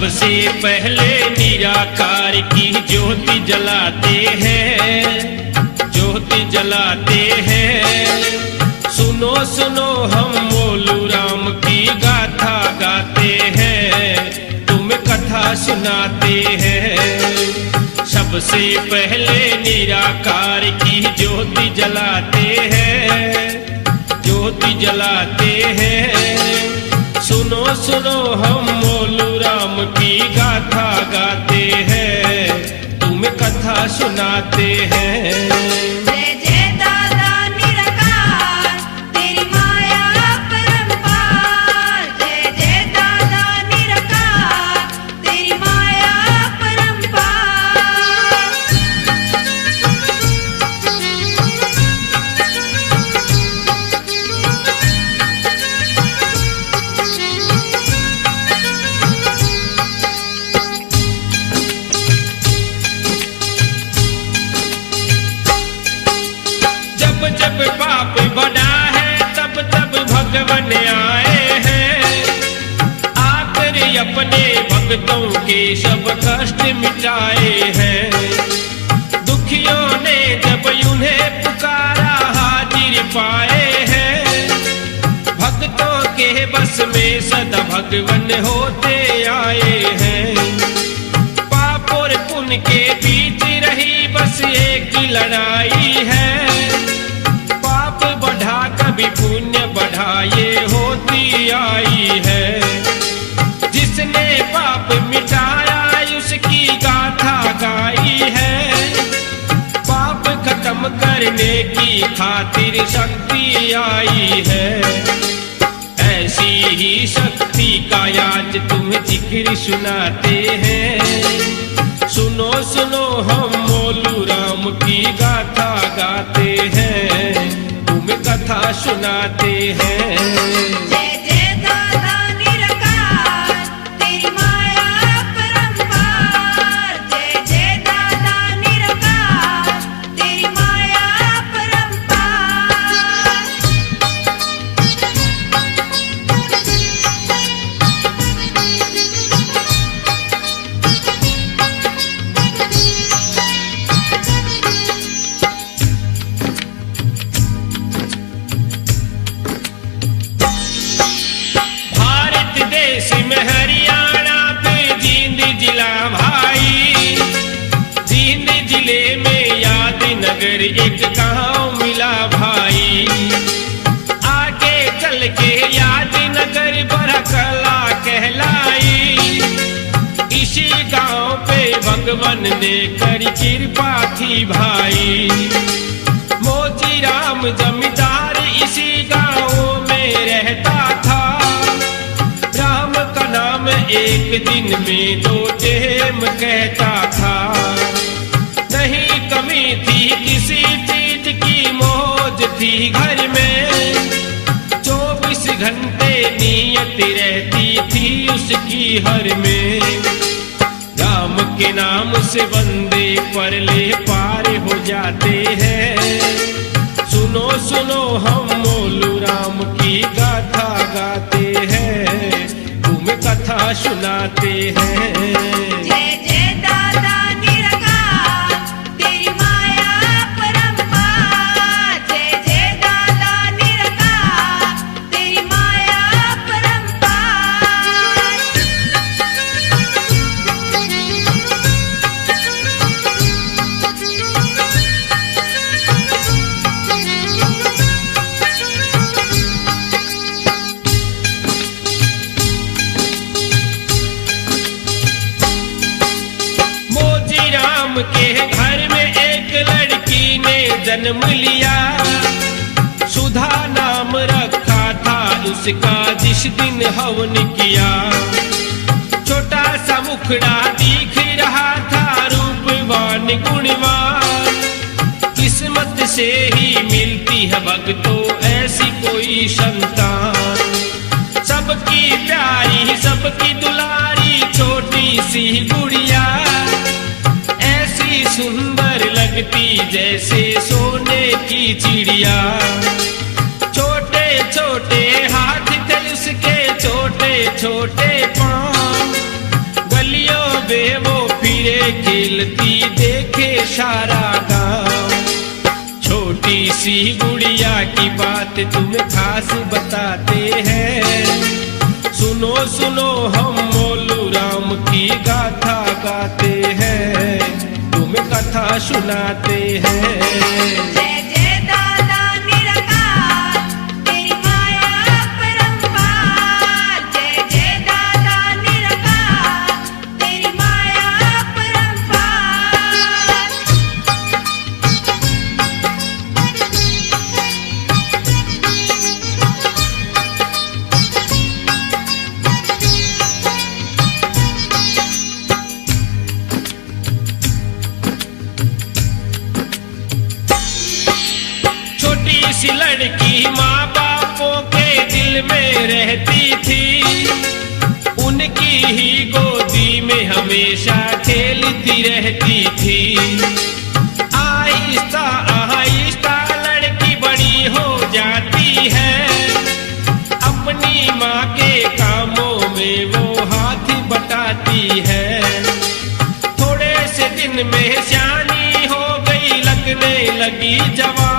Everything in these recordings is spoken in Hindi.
सबसे पहले निराकार की ज्योति जलाते हैं, ज्योति जलाते हैं। सुनो सुनो हम मोलू राम की गाथा गाते हैं, तुम्हें कथा सुनाते हैं। सबसे पहले निराकार की ज्योति जलाते हैं, ज्योति जलाते हैं। सुनो सुनो हम मोलू राम की गाथा गाते हैं, तुम्हें कथा सुनाते हैं। जब पाप बढ़ा है तब तब भगवान आए हैं, आकर अपने भक्तों के सब कष्ट मिटाए हैं। दुखियों ने जब उन्हें पुकारा हाजिर पाए हैं, भक्तों के बस में सदा भगवान होते आए हैं। पाप और पुण्य के बीच रही बस एक लड़ाई है, कभी पुण्य बढ़ाए होती आई है। जिसने पाप मिटाया उसकी गाथा गाई है, पाप खत्म करने की खातिर शक्ति आई है। ऐसी ही शक्ति का आज तुम्हें जिक्र सुनाते हैं। सुनो सुनो हम मोलू राम की गाथा गाते हैं, कथा सुनाते हैं। जय जय दादा निराकार, तेरी माया परंपार। जय जय दादा निराकार, तेरी माया परंपार। एक गांव मिला भाई, आगे चल के याद नगर बड़ा कला कहलाई। इसी गांव पे भगवान ने करी कृपा थी भाई। मोची राम जमींदार इसी गांव में रहता था। राम का नाम एक दिन में 2 टेम कहता था। नहीं कमी थी किसी चीज की, मौज थी घर में। 24 घंटे नियत रहती थी उसकी हर में। राम के नाम से बंदे परले पार हो जाते हैं। सुनो सुनो हम मोलू राम की गाथा गाते हैं, तुम्हें कथा सुनाते हैं। के घर में एक लड़की ने जन्म लिया। सुधा नाम रखा था उसका जिस दिन हवन किया। छोटा सा मुखड़ा दिख रहा था, रूपवान गुणवान। किस्मत से ही मिलती है भक्तों ऐसी कोई संतान। सबकी प्यारी सबकी दुलारी छोटी सी गुड़िया, सुंदर लगती जैसे सोने की चिड़िया। छोटे छोटे हाथ थे उसके, छोटे छोटे पांव। सारा गांव। छोटी सी गुड़िया की बात तुम्हें खास बताते हैं। सुनो सुनो हम मोलू राम की गाथा गाते हैं, तुम्हें कथा सुनाते हैं। जय जय दादा निराकार, तेरी माया अपरंपार। जय जय दादा निराकार, तेरी माया अपरंपार। छोटी सी लड़की माँ बापों के दिल में रहती थी। उनकी ही गोदी में हमेशा खेलती रहती थी। आहिस्ता आहिस्ता लड़की बड़ी हो जाती है। अपनी माँ के कामों में वो हाथ बटाती है। थोड़े से दिन में सियानी हो गई, लगने लगी जवान।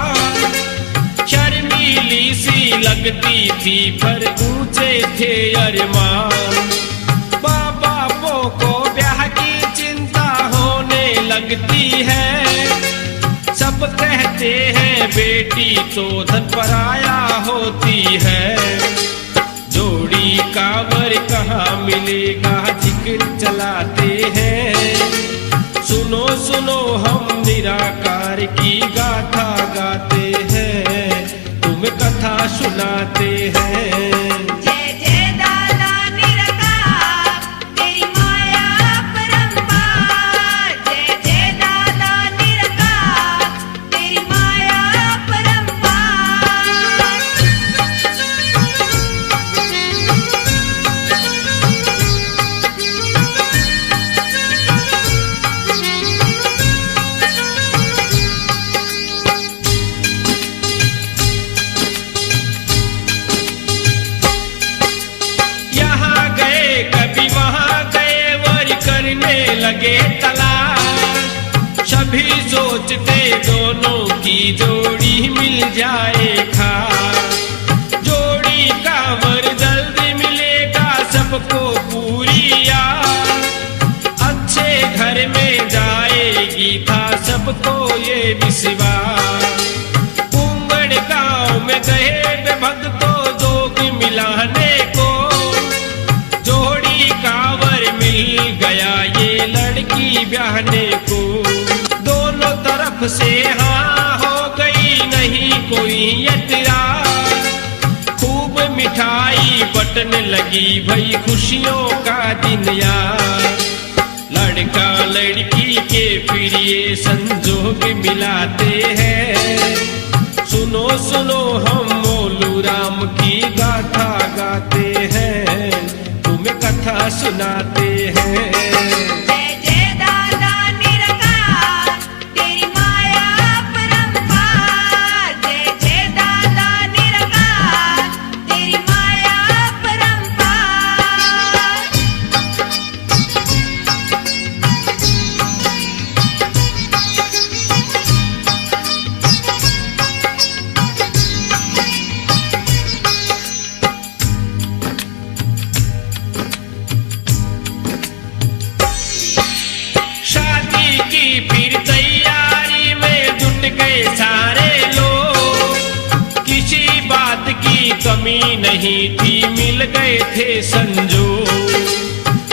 शर्मीली सी लगती थी पर ऊंचे थे अरमान। माँ बापों को ब्याह की चिंता होने लगती है। सब कहते हैं बेटी तो धन पराया होती है। जोड़ी कांवर कहाँ मिलेगा जिक्र चलाते हैं। सुनो सुनो हम निराकार की गाथा गाते हैं, तुम्हें कथा सुनाते हैं। जय जय दादा निराकार, तेरी माया अपरंपार। जय जय दादा निराकार, तेरी माया अपरंपार। यहाँ गए कभी वहाँ गए, वर करने लगे तलाश। सभी सोचते दोनों की जोड़ी मिल जाए खास। जोड़ी का वर जल्दी मिलेगा सबको पूरी याद। अच्छे घर में जाएगी था सबको ये विश्वास। कुंगड़ गांव में गए भक्तों जोग मिलाने को। जोड़ी कांवर मिल गया ये लड़की ब्याहने को। दोनों तरफ से हाँ हो गई, नहीं कोई एतराज। खूब मिठाई बटने लगी, भई खुशियों का दिन यार। लड़का लड़की के फिर ये संजोग मिलाते हैं। सुनो सुनो हम मोलू राम की गाथा गाते हैं, तुम्हें कथा सुनाते हैं। जय जय दादा निराकार, तेरी माया अपरंपार। जय जय दादा निराकार, तेरी माया अपरंपार। शादी की फिर तैयारी में जुट गए सारे लोग। किसी बात की कमी नहीं थी, मिल गए थे संजोग।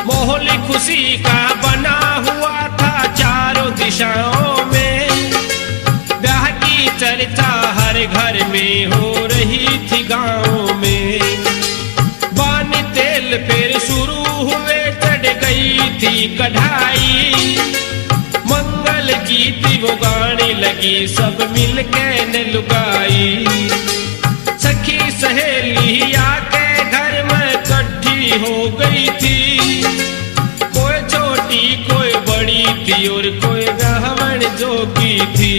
माहौल खुशी का बना हुआ था चारों दिशाओं में। ब्याह की चर्चा हर घर में हो रही थी गाँव में। बानी तेल फिर शुरू हुए, चढ़ गई थी कढ़ाई। मंगल गीत वो गाने लगी, सब मिल के ने लुगाई। सखी सहेली आके घर में इकट्ठी हो गई थी। कोई छोटी कोई बड़ी थी और कोई ब्राह्मण जोगी थी।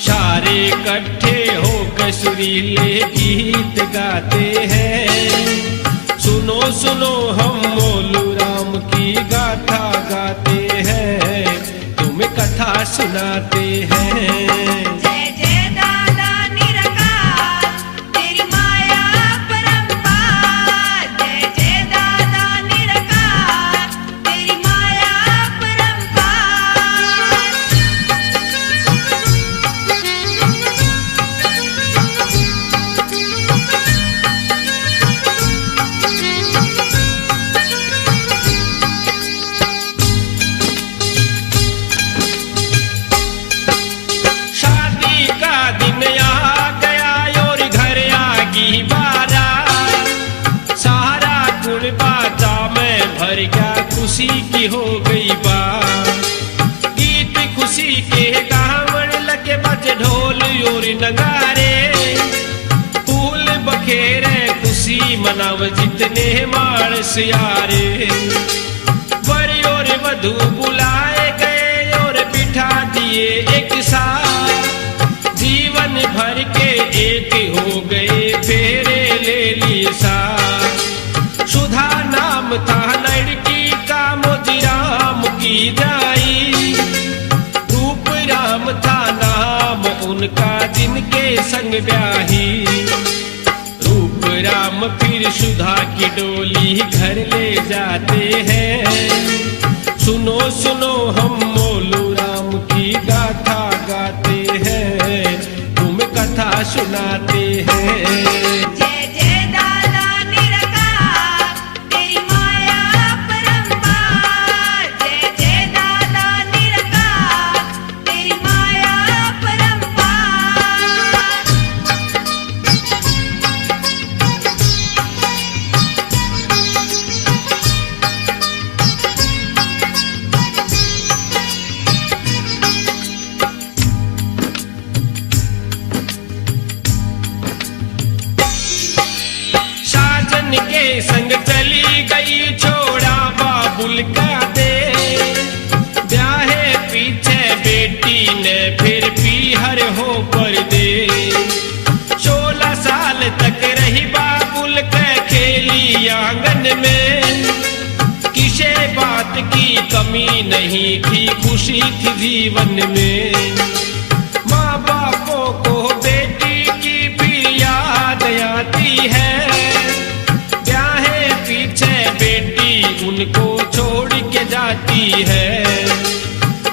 सारे इकट्ठे होकर सुरीले गीत गाते हैं। सुनो सुनो हम मोलू राम की गाथा गाते हैं, तुम्हें कथा सुनाते हैं। जय जय दादा निरंकार तेरी माया अपरंपार। जय जय दादा निरंकार तेरी माया शादी का दिन आ गया और घर आगी बारात। सारा गुण बाजा में भर गया, खुशी की हो गई बात। गीत खुशी के गावण लगे, बजे ढोल और नगारे। फूल बखेरे खुशी मनाव जितने मानस यारे। वर और वधू बुलाए गए और बिठा दिए एक साथ। जीवन भर के एक हो गए, फेरे ले लिए साथ। सुधा नाम था लड़की का, मोजीराम की जाई। रूप राम था नाम उनका, जिनके संग ब्याही। रूप राम फिर सुधा की डोली घर ले जाते हैं। सुनो सुनो हम मोलू राम की गाथा गाते हैं, तुम कथा सुनाते हैं। जय जय दादा निरंकार तेरी माया अपरंपार। जय जय दादा निरंकार तेरी माया अपरंपार। साजन के संग चली गई, छोड़ा बाबुल का दे। ब्याहे पीछे बेटी ने फिर पीहर हो पर दे। 16 साल तक रही बाबुल के खेली आंगन में। किसे बात की कमी नहीं थी, खुशी थी जीवन में। माँ बापों को बेटी की फिर याद आती है। ब्याहे पीछे बेटी उनको छोड़ के जाती है।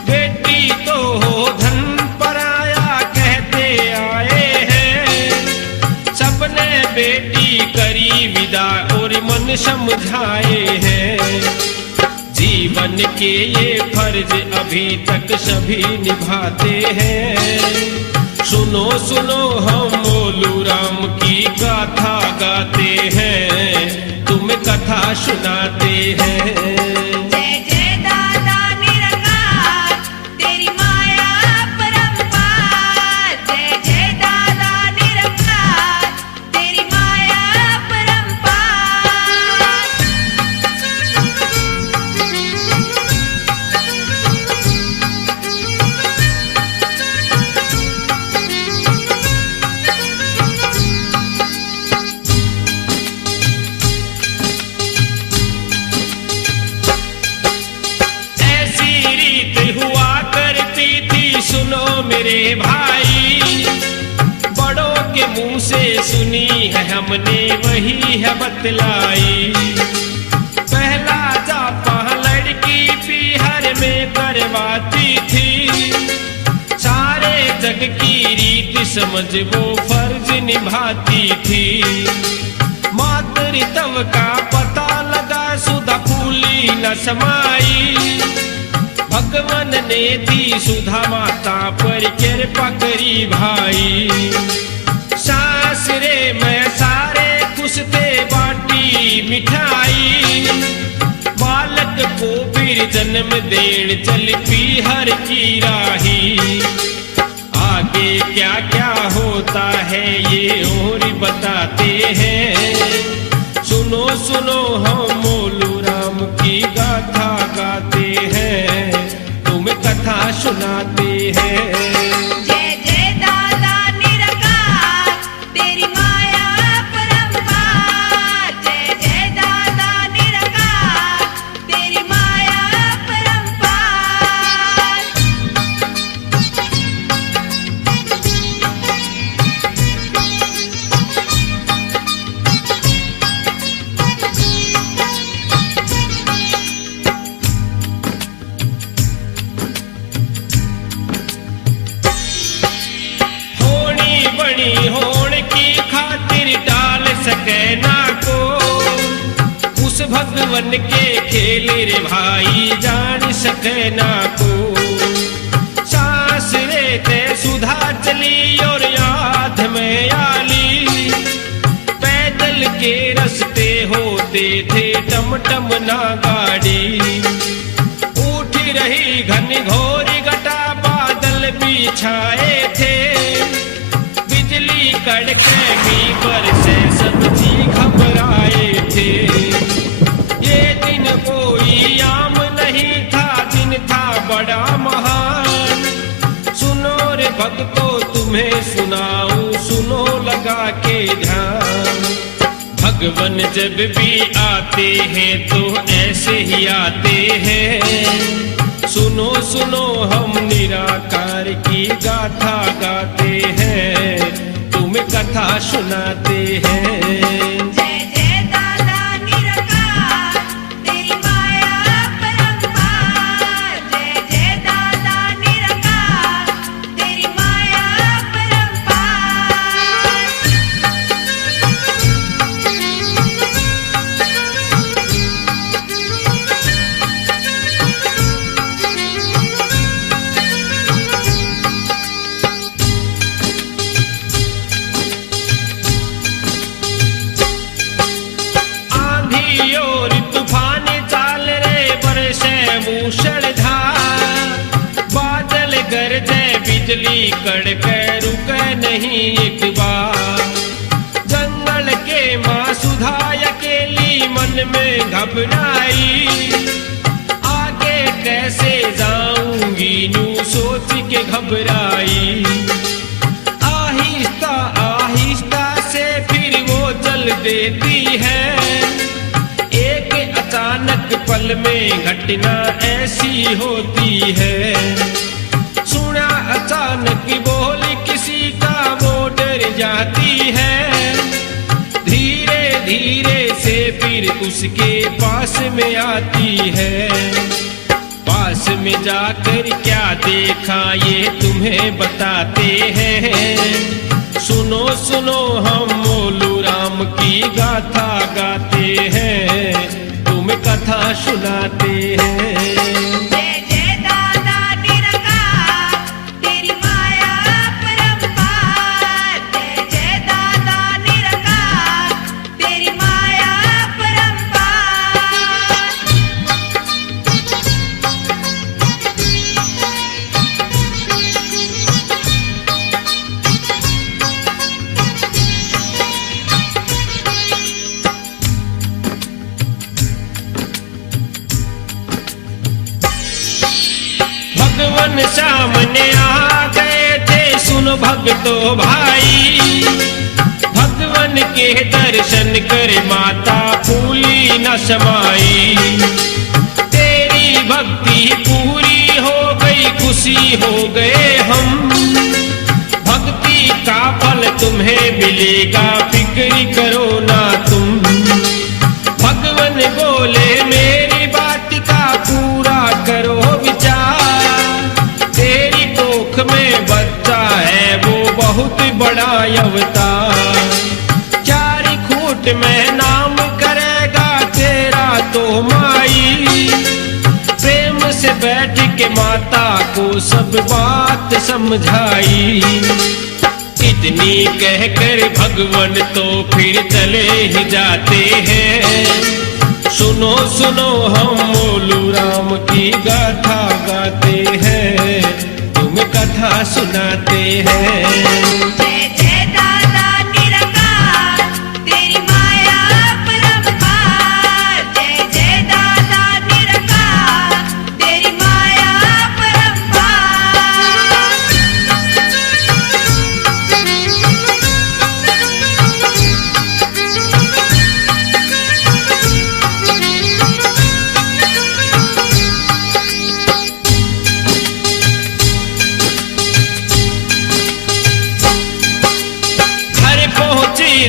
बेटी तो हो धन पराया कहते आए हैं। सबने बेटी करी विदा और मन समझाए हैं। जीवन के ये फर्ज अभी तक सभी निभाते हैं। सुनो सुनो हम मोलू राम की गाथा गाते हैं, तुम कथा सुनाते हैं। जय जय दादा निरंकार तेरी माया अपरंपार। जय जय दादा निरंकार तेरी माया अपरंपार। ऐसी रीत हुआ करती थी, सुनो मेरे भाई। बड़ों के मुंह से सुनी है हमने, वही है बतलाई। पहला जापा लड़की पीहर में करवाती थी। सारे जग की रीत समझ वो फर्ज निभाती थी। मातृत्व का पता लगा, सुधा फूली न समाई। भगवान ने दी सुधा माता पर कृपा करी भाई। सासरे में सारे खुश थे, बाटी मिठाई। बालक को फिर जन्म देण चल पीहर की राही। आगे क्या क्या होता है ये और बताते हैं। सुनो सुनो हम मोलू राम की गाथा गाते हैं, तुम कथा सुनाते हैं। जय जय दादा निरंकार तेरी माया अपरंपार। जय जय दादा निरंकार तेरी माया अपरंपार। भगवन के खेल रे भाई जान सके ना को। सांस लेते सुधा चली और याद में आली, पैदल के रास्ते होते थे टमटम ना गाड़ी। उठ रही घनघोर घटा बादल भी छाए थे, बिजली कड़के भी बरसे सब्जी घबराए थे। ये दिन कोई आम नहीं था, दिन था बड़ा महान। सुनो रे भक्तो तुम्हें सुनाऊं, सुनो लगा के ध्यान। भगवन जब भी आते हैं तो ऐसे ही आते हैं। सुनो सुनो हम निराकार की गाथा गाते हैं, तुम्हें कथा सुनाते हैं। जय जय दादा निराकार, तेरी माया परंपार। जय जय दादा निराकार, तेरी माया आंधी और तूफान चाल रे बरसे मूसलाधार। बादल गरजे बिजली कड़के रुके नहीं एक बार। जंगल के माँ सुधा अकेली मन में घबराई, आगे कैसे जाऊंगी नू सोच के घबराई। आहिस्ता आहिस्ता से फिर वो चल देती है, एक अचानक पल में घटना ऐसी होती है। सुना अचानक बोल किसी का वो डर जाती है, धीरे धीरे से फिर उसके पास में आती है। पास में जाकर क्या देखा ये तुम्हें बताते हैं। सुनो सुनो हम मोलू राम की गाथा गाते हैं, तुम्हें कथा सुनाते हैं। जय जय दादा निराकार, तेरी माया परंपार। जय जय दादा निराकार, तेरी माया परंपार। भगवन सामने आ गए थे सुनो भक्तो भाई। भगवन के दर्शन कर माता फूली न समाई। तेरी भक्ति पूरी हो गई, खुशी हो गए हम। भक्ति का फल तुम्हें मिलेगा, फिक्र करो ना तुम। भगवन बोले मेरी बात का पूरा करो विचार। तेरी कोख में बच्चा है वो बहुत बड़ा अवतार। 4 खूंट में नाम करेगा तेरा तो माई। प्रेम से बैठ के माता को सब बात समझाई। इतनी कहकर भगवन तो फिर चले ही जाते हैं। सुनो सुनो हम मोलू राम की गाथा गाते हैं, तुम्हें कथा सुनाते हैं। जय जय दादा निराकार, तेरी माया परंपार। जय जय दादा निराकार, तेरी माया परंपार।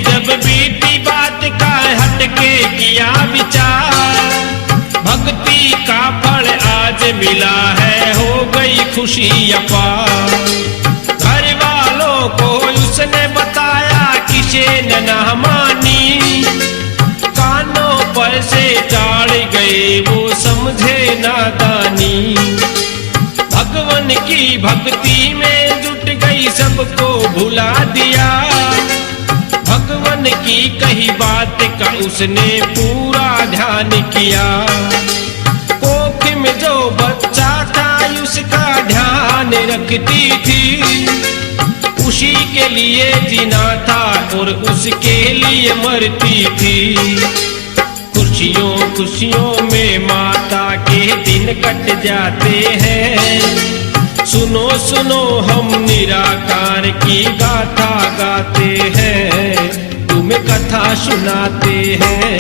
जब बीती बात का हटके किया विचार। भक्ति का फल आज मिला है, हो गई खुशी अपार। घर वालों को उसने बताया, किसे न मानी। कानों पर से वो समझे नादानी। भगवान की भक्ति में जुट गई, सबको भुला दिया। भगवान की कही बात का उसने पूरा ध्यान किया। कोख में जो बच्चा था उसका ध्यान रखती थी, उसी के लिए जीना था और उसके लिए मरती थी। खुशियों खुशियों में माता के दिन कट जाते हैं। सुनो सुनो हम निराकार की गाथा गाते हैं, तुम्हें कथा सुनाते हैं।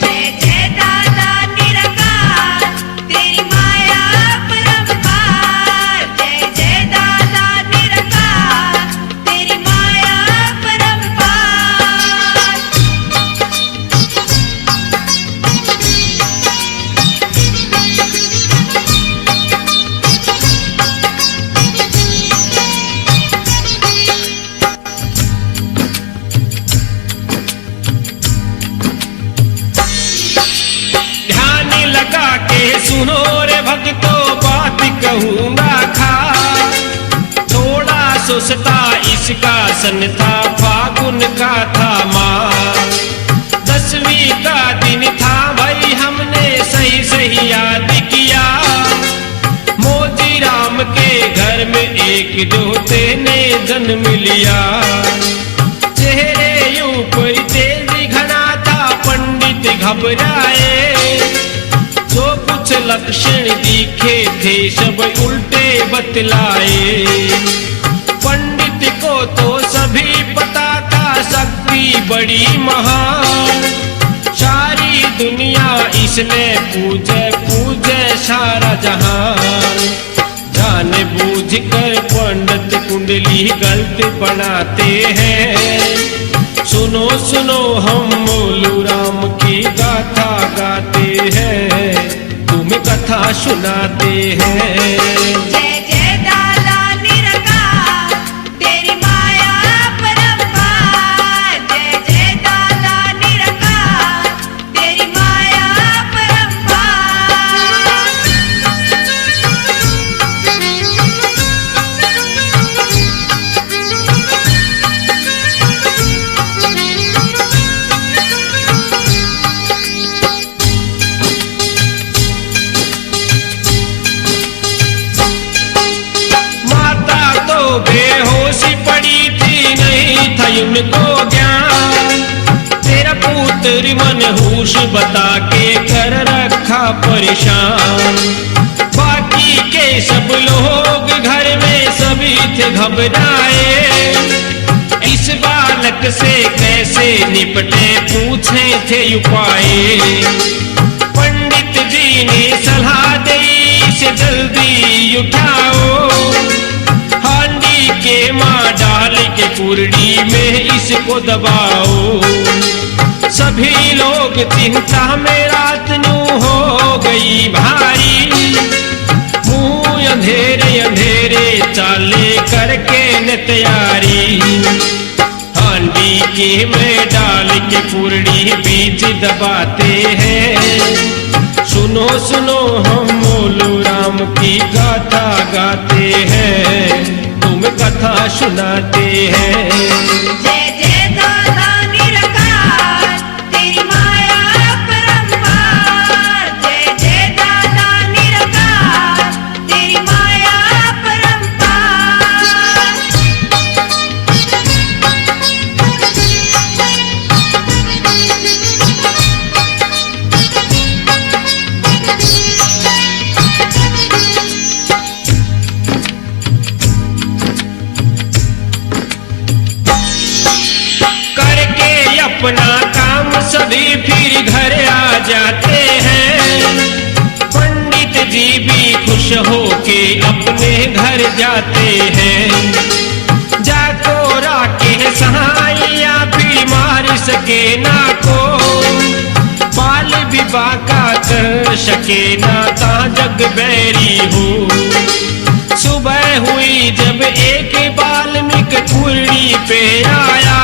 जय जय दादा निराकार, तेरी माया परंपार। जय जय दादा निराकार, तेरी माया परंपार। ध्यान लगा के सुनो रे भक्तो, बात कहूंगा खा। थोड़ा सुस्ता इसका सन था, फागुन का था माँ। 10वीं का दिन था भाई, हमने सही सही याद किया। मोती राम के घर में एक जोते ने जन्म लिया। चेहरे ऊपर तेजी घना था, पंडित घबराए। जो कुछ लक्षण दिखे थे सब उल्टे बतलाए। पंडित को तो सभी पता था, शक्ति बड़ी महान। सारी दुनिया इसने पूजे पूजे सारा जहान। जाने बूझ कर पंडित कुंडली गलत बनाते हैं। सुनो सुनो हम मोलू राम की गाथा गाते हैं, तुम्हें कथा सुनाते हैं। जय जय दादा निराकार, तेरी माया परंपार। जय जय दादा निराकार, तेरी माया माता तो बेहोशी पड़ी थी, नहीं था उनको ज्ञान। तेरा पुत्र मनहूस बता के कर रखा परेशान। बाकी के सब लोग घर में सभी थे घबराए। इस बालक से कैसे निपटे पूछे थे उपाय। पंडित जी ने सलाह दी, इसे जल्दी उठाओ। हांडी के माँ डाल के कुरड़ी में इसको दबाओ। सभी लोग चिंता में रात नू हो गई भारी। मुंह अंधेरे अंधेरे चाले करके न तैयारी। हांडी के में डाल के कुरड़ी बीच दबाते हैं। सुनो सुनो हम मोलू राम की गाथा गाते हैं, तुम्हें कथा सुनाते हैं। जय जय दादा निराकार, तेरी माया परंपार। जय जय दादा निराकार, तेरी माया करके अपना काम सभी फिर घर आ जाते हैं। पंडित जी भी खुश होके अपने घर जाते हैं। जाको राके सहाइया भी मार सके ना को। बाल विवाह का कर सके ना ता जग बैरी हो। सुबह हुई जब एक बाल्मीक कुरड़ी पे आया।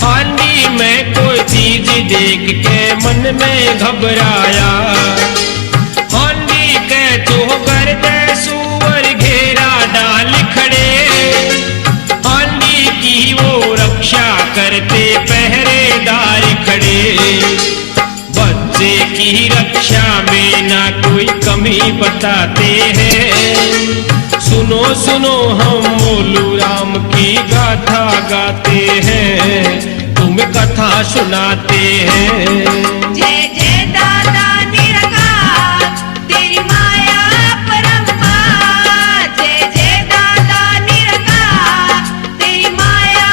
हांडी में कोई चीज देख के मन में घबराया। हांडी के चोगर दे सुअर घेरा डाल खड़े, हांडी की वो रक्षा करते पहरेदार खड़े। बच्चे की रक्षा में ना कोई कमी बताते हैं। सुनो सुनो हम मोलू राम की गाथा गाते हैं, तुम्हें कथा सुनाते हैं। जय जय दादा निरंकार, तेरी माया परंपार। जय जय दादा निरंकार, तेरी माया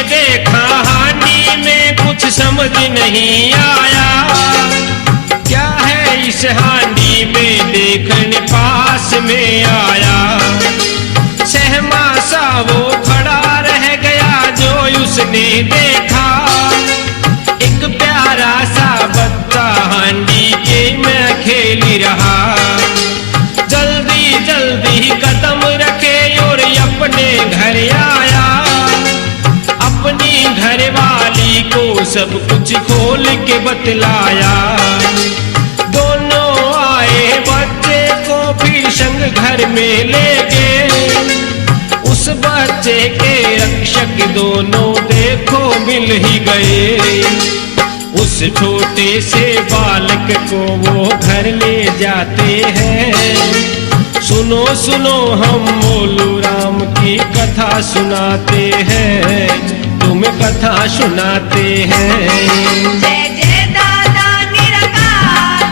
देखा हांडी में कुछ समझ नहीं आया, क्या है इस हांडी में देखने पास में आया। सहमा सा वो खड़ा रह गया जो उसने देखा, एक प्यारा सा बच्चा हांडी के में खेल रहा। जल्दी जल्दी कदम रखे और अपने घर आया, अपनी घरवाली को सब कुछ खोल के बतलाया। दोनों आए बच्चे को फिर संग घर में ले गए, उस बच्चे के रक्षक दोनों देखो मिल ही गए। उस छोटे से बालक को वो घर ले जाते हैं। सुनो सुनो हम मोलू राम की कथा सुनाते हैं, तुम्हें कथा सुनाते हैं। जय जय दादा निरंकार,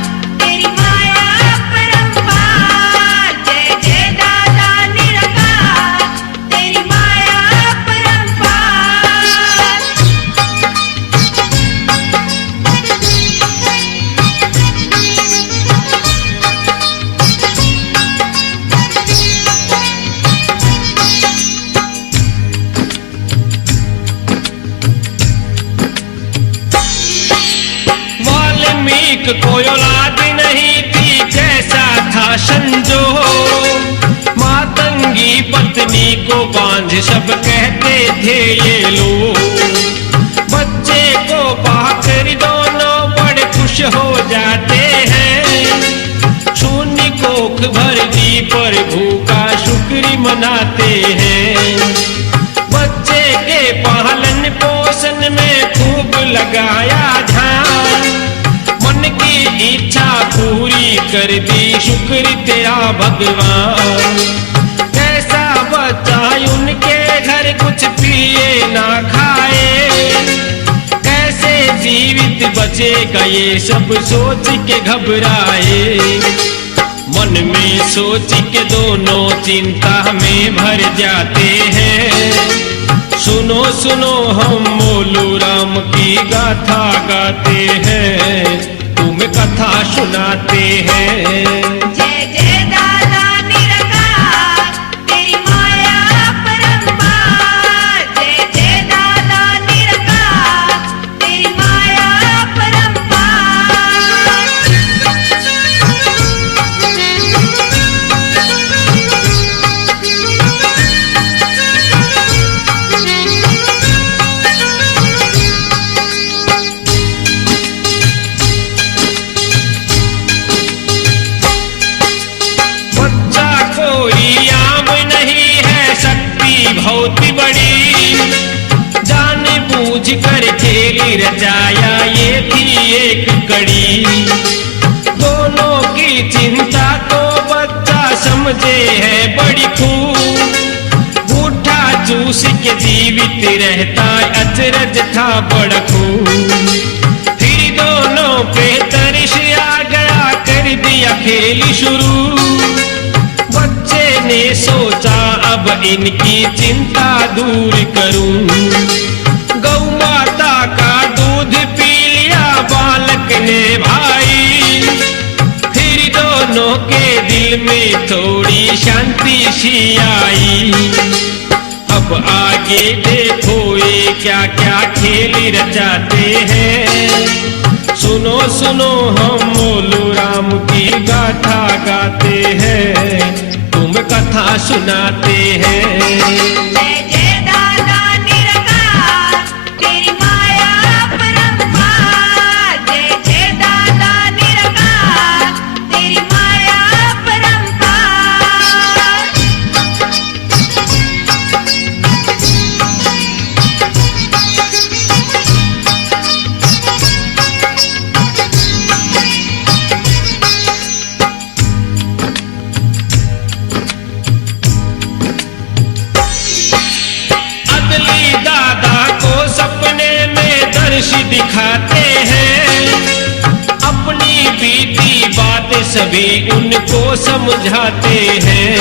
तेरी माया परंपार। जय जय दादा निरंकार, तेरी माया परंपार। कोई औलाद नहीं थी, कैसा था संजोग। मातंगी पत्नी को बांझ सब कहते थे ये लोग। बच्चे को पाकर दोनों बड़े खुश हो जाते हैं। शून्य कोख भर दी पर भूखा शुक्र मनाते हैं। बच्चे के पालन पोषण में खूब लगाया ध्यान, मन की इच्छा पूरी कर दी शुक्र तेरा भगवान। कैसा बच्चा उनके घर कुछ पिए ना खाए, कैसे जीवित बचेगा ये सब सोच के घबराए। मन में सोच के दोनों चिंता में भर जाते हैं। सुनो सुनो हम मोलू राम की गाथा गाते हैं, तुम्हें कथा सुनाते हैं। जय जय दादा निरंकार, तेरी माया परंपार। जय जय दादा निरंकार, तेरी माया परंपार। बहुत बड़ी जान बूझ कर खेली रचाया ये थी एक कड़ी। दोनों की चिंता तो बच्चा समझे है बड़ी खूब। बूढ़ा चूस के जीवित रहता अचरज था बड़ा खूब। फिर दोनों पे तरस आ गया, कर दिया खेल शुरू। ने सोचा अब इनकी चिंता दूर करूं। गौ माता का दूध पी लिया बालक ने भाई। फिर दोनों के दिल में थोड़ी शांति सी आई। अब अब आगे देखो ये क्या क्या खेल रचाते हैं। सुनो सुनो हम मोलू राम की गाथा गाते हैं, तुम कथा सुनाते हैं। जय जय दादा निरंकार, तेरी माया अपरंपार। जय जय दादा निरंकार, तेरी माया अपरंपार। अदली दादा को सपने में दर्श दिखाते हैं, अपनी बीती बातें सभी उनको समझाते हैं।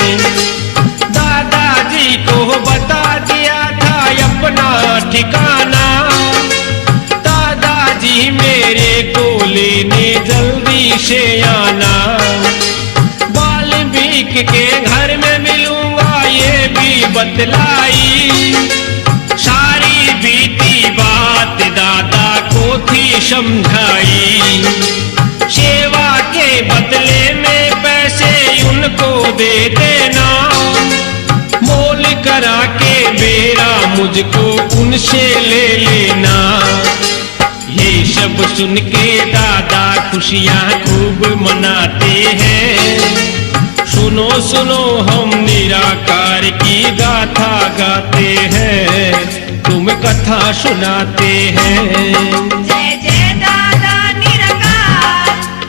दादाजी को बता दिया था अपना ठिकाना, दादाजी मेरे को लेने जल्दी से आना। वाल्मीकि के घर में मिलूंगा ये भी बतलाई, सारी बीती बात दादा को थी समझाई। सेवा के बदले में पैसे उनको दे देना, मोल करा के बेरा मुझको उनसे ले लेना। ये सब सुन के दादा खुशियां खूब मनाते हैं। सुनो सुनो हम निराकार की गाथा गाते हैं, तुम कथा सुनाते हैं। जय जय दादा निरंकार,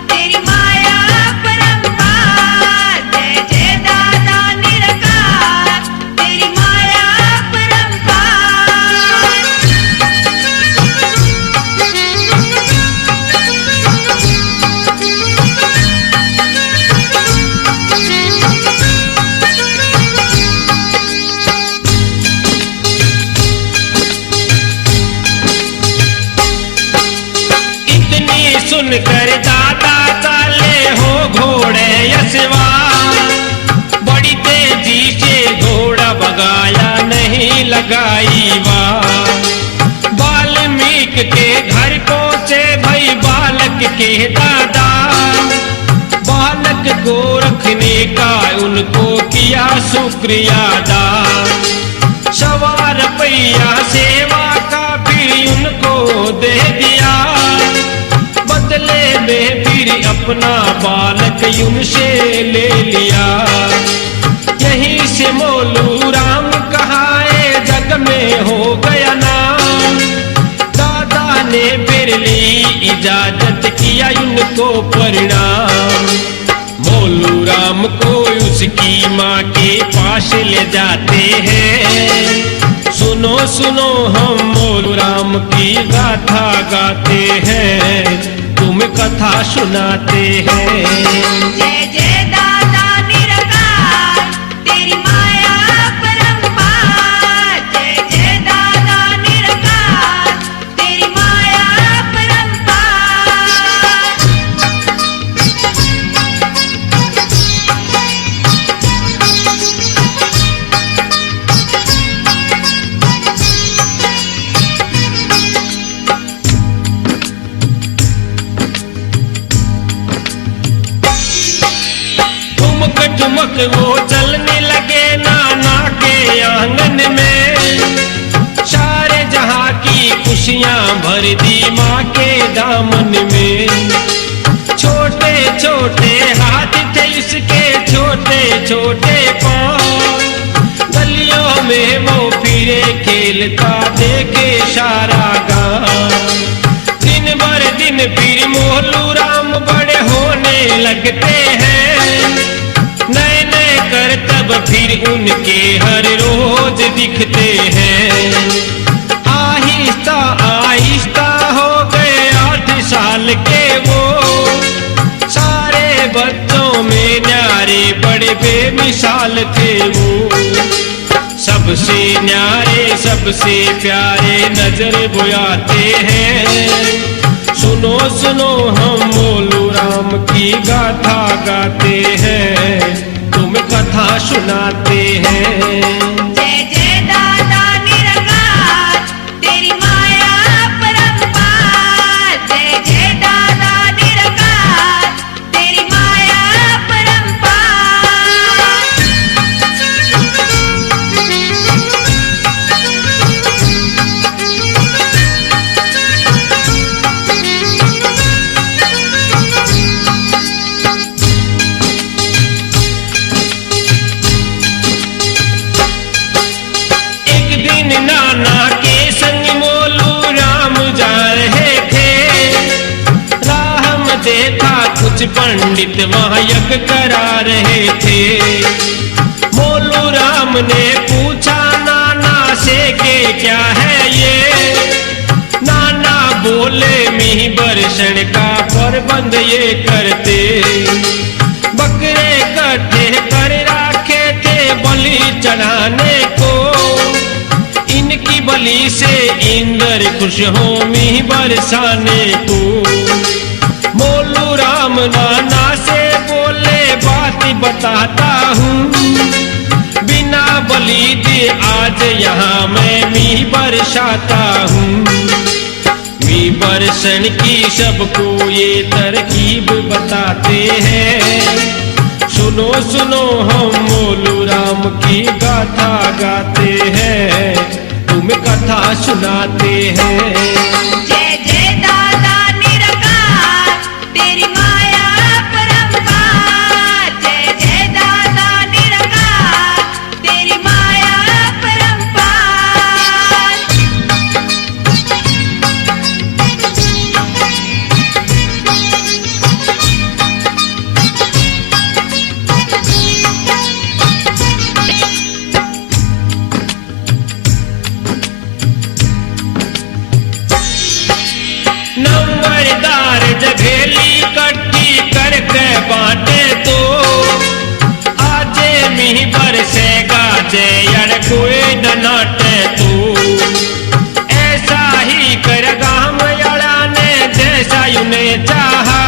तेरी माया अपरंपार। जय जय दादा निरंकार, तेरी माया इतनी सुनकर दादा चाले हो घोड़े यशवा, बड़ी तेजी से घोड़ा भगाया नहीं लगाई वाह। वाल्मीकि के घर पहुंचे भाई बालक के दादा, बालक को रखने का उनको किया शुक्रिया दा। सवार पैया सेवा का भी उनको दे दिया, बदले में फिर अपना बालक उनसे ले लिया। यहीं से मोलू राम कहाए जग में हो गया नाम, दादा ने फिर ली इजाजत किया उनको प्रणाम। मोलू राम को उसकी माँ के पास ले जाते हैं। सुनो सुनो हम मोलू राम की गाथा गाते हैं, तुम कथा सुनाते हैं। जय जय दादा निरंकार, तेरी माया अपरंपार। जय जय दादा निरंकार, तेरी माया अपरंपार। ठुमक ठुमक वो चलने लगे नाना के आंगन में, सारे जहां की खुशियां भर दी माँ के दामन में। छोटे छोटे हाथ थे इसके छोटे छोटे पाँव, गलियों में वो फिरे खेलता देखे सारा गाँव। दिन भर दिन फिर मोलू राम बड़े होने लगते हैं, नए नए करतब फिर उनके हर रोज दिखते हैं। आहिस्ता आहिस्ता हो गए 8 साल के वो, सारे बच्चों में न्यारे बड़े बेमिसाल थे वो। सबसे न्यारे सबसे प्यारे नजर बुलाते हैं। सुनो सुनो हम मोलू राम की गाथा गाते हैं, तुम कथा सुनाते हैं। जय जय दादा पंडित वहां यज्ञ करा रहे थे। मोलू राम ने पूछा नाना से के क्या है ये। नाना बोले मिही बरसण का प्रबंध ये करते। बकरे इकट्ठे कर रखे थे बलि चढ़ाने को। इनकी बलि से इंद्र खुश हो मिही बरसाने को। मोलू राम नाना से बोले बात बताता हूँ। बिना बलि दे आज यहाँ मैं मिही बरसाता हूँ। मिही बरसन की सबको ये तरकीब बताते हैं। सुनो सुनो हम मोलू राम की गाथा गाते हैं। तुम्हें कथा सुनाते हैं। जय जय दादा निरंकार तेरी माया परंपार। जय जय दादा निरंकार तेरी माया परंपार। नंबरदार जघेली इकट्ठी करके बांटे तो। आजे मिही बरसेगा जय कोई न नाटे तो। ऐसा ही कर गाम यारा ने जैसा उन्हें चाहा।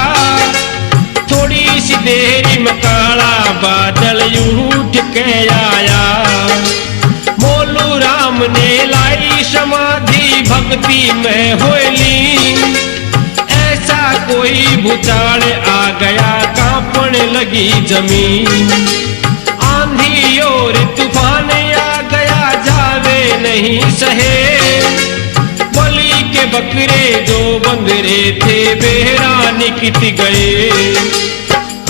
थोड़ी सी देरी में काला बादल उठ के आया। मोलू राम ने लाई समाधि भक्ति में होली। ऐसा कोई भूचाल आ गया कांपने लगी जमीन। आंधी और तूफान आ गया जावे नहीं सहे। बलि के बकरे जो बंदरे थे बेहरा निकट गए।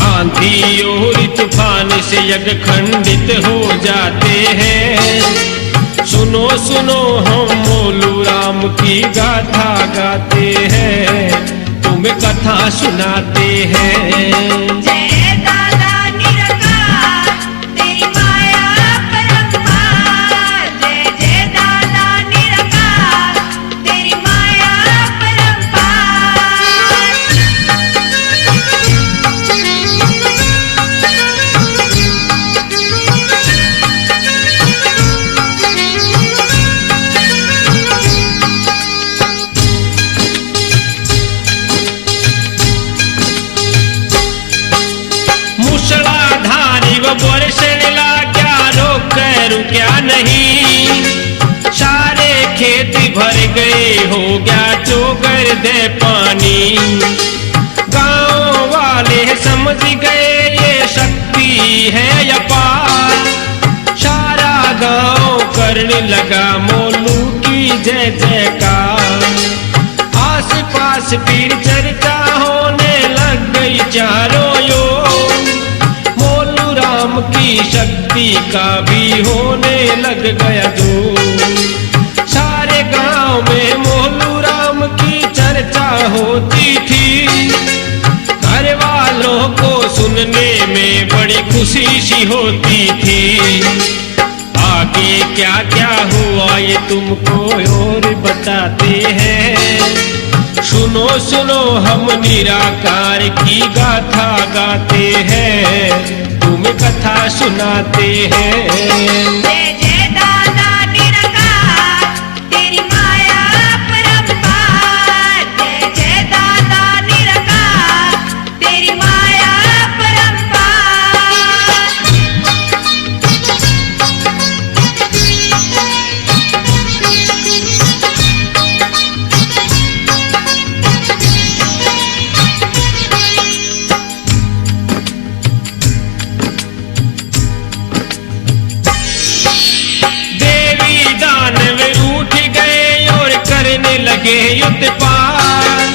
आंधी और तूफान से यज्ञ खंडित हो जाते हैं। सुनो सुनो हम मोलू राम की गाथा गाते हैं। तुम्हें कथा सुनाते हैं। जय दादा निरंकार तेरी माया परंपार। जय जय दादा निरंकार तेरी माया मूसलाधारी व बरसने लगा रुका नहीं। सारे खेत भर गए हो गया चोगर दे पानी। गांव वाले समझ गए ये शक्ति है अपार। सारा गांव करने लगा मोलू की जय जयकार। आस पास फिर चर्चा होने लग गई चारों ओर। मोलू राम की शक्ति का भी होने लग गया जोर। सारे गांव में मोलू राम की चर्चा होती थी। घर वालों को सुनने में बड़ी खुशी सी होती थी। आगे क्या क्या हुआ ये तुमको और बताते हैं। सुनो सुनो हम निराकार की गाथा गाते हैं। तुम्हें कथा सुनाते हैं। जय जय दादा निरंकार तेरी माया परंपार। जय जय दादा निरंकार तेरी माया लगे उत्पात।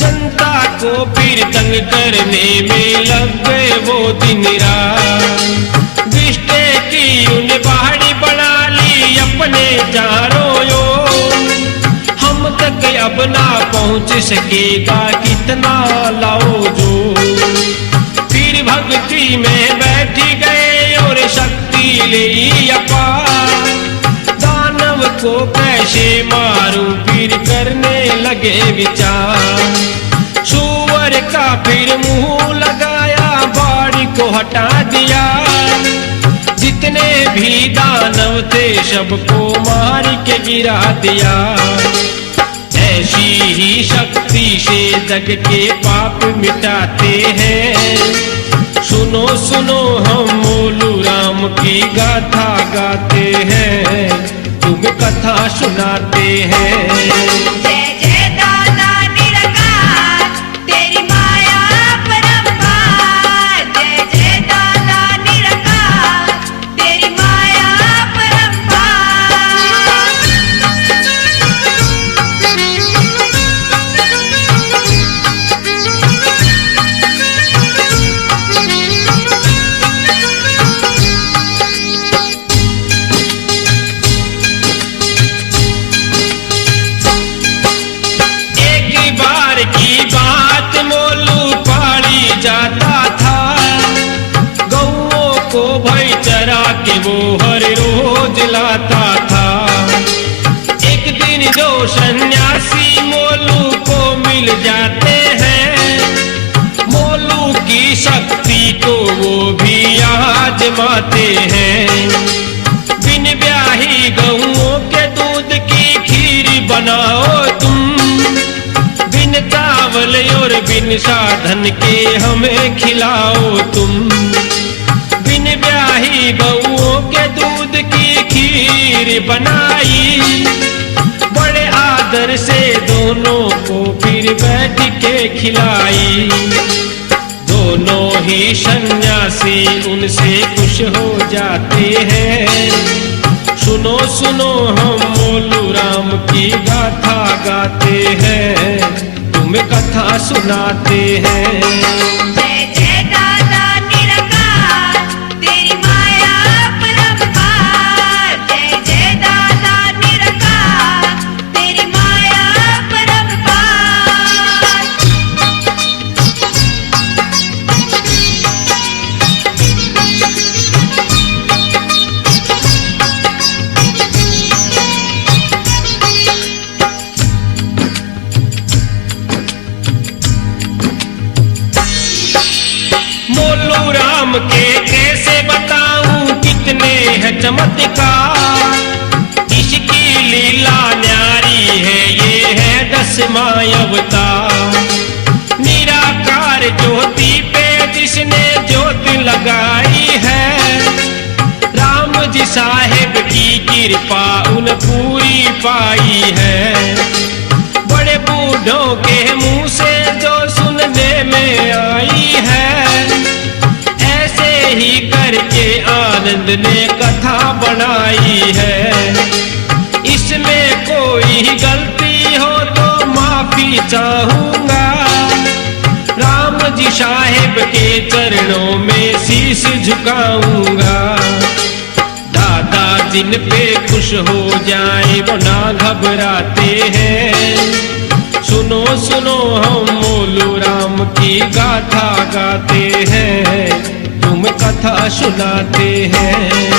जनता को फिर तंग करने में लग गए वो दिन रात। रिश्ते की उन पहाड़ी बना ली अपने चारों ओर। हम तक अब ना पहुंच सकेगा कितना लाओ जो। मिले अपार, दानव को कैसे मारूं फिर करने लगे विचार। सूअर का फिर मुंह लगाया, बाड़ी को हटा दिया, जितने भी दानव थे सबको मार के गिरा दिया। ऐसी ही शक्ति से जग के पाप मिटाते हैं। सुनो सुनो हम मोलू राम की गाथा गाते हैं, तुम्हें कथा सुनाते हैं। जय जय दादा निरंकार, तेरी माया परंपार। जय जय दादा निरंकार, तेरी माया की बात मोलू पाड़ी जाता था, गौओं को भई चरा के वो हर रोज लाता था। एक दिन जो सन्यासी मोलू को मिल जाते हैं, मोलू की शक्ति को वो भी आजमाते हैं। बिन ब्याही गौओं के दूध की खीर बनाओ तुम, चावल और बिन साधन के हमें खिलाओ तुम। बिन ब्याही गौओं के दूध की खीर बनाई, बड़े आदर से दोनों को फिर बैठ के खिलाई। दोनों ही सन्यासी उनसे खुश हो जाते हैं। सुनो सुनो हम मोलू राम की गाथा गाते हैं, तुम्हें कथा सुनाते हैं। जय जय दादा निरंकार, तेरी माया परंपार। जय जय दादा निरंकार, तेरी माया मोलू राम के कैसे बताऊं कितने है चमत्कार, इसकी लीला न्यारी है, ये है 10वां अवतार। निराकार ज्योति पे जिसने ज्योत लगाई है, राम जी साहेब की कृपा उन पूरी पाई है। बड़े बूढ़ों के मुंह से जो सुनने में आई है, ऐसे ही करके आनंद ने कथा बनाई है। इसमें कोई गलती हो तो माफी चाहूंगा, राम जी साहेब के चरणों में शीश झुकाऊंगा। दादा जिन पे खुश हो जाए वो ना घबराते हैं। सुनो सुनो हम मोलू राम की गाथा गाते हैं, तुम कथा सुनाते हैं।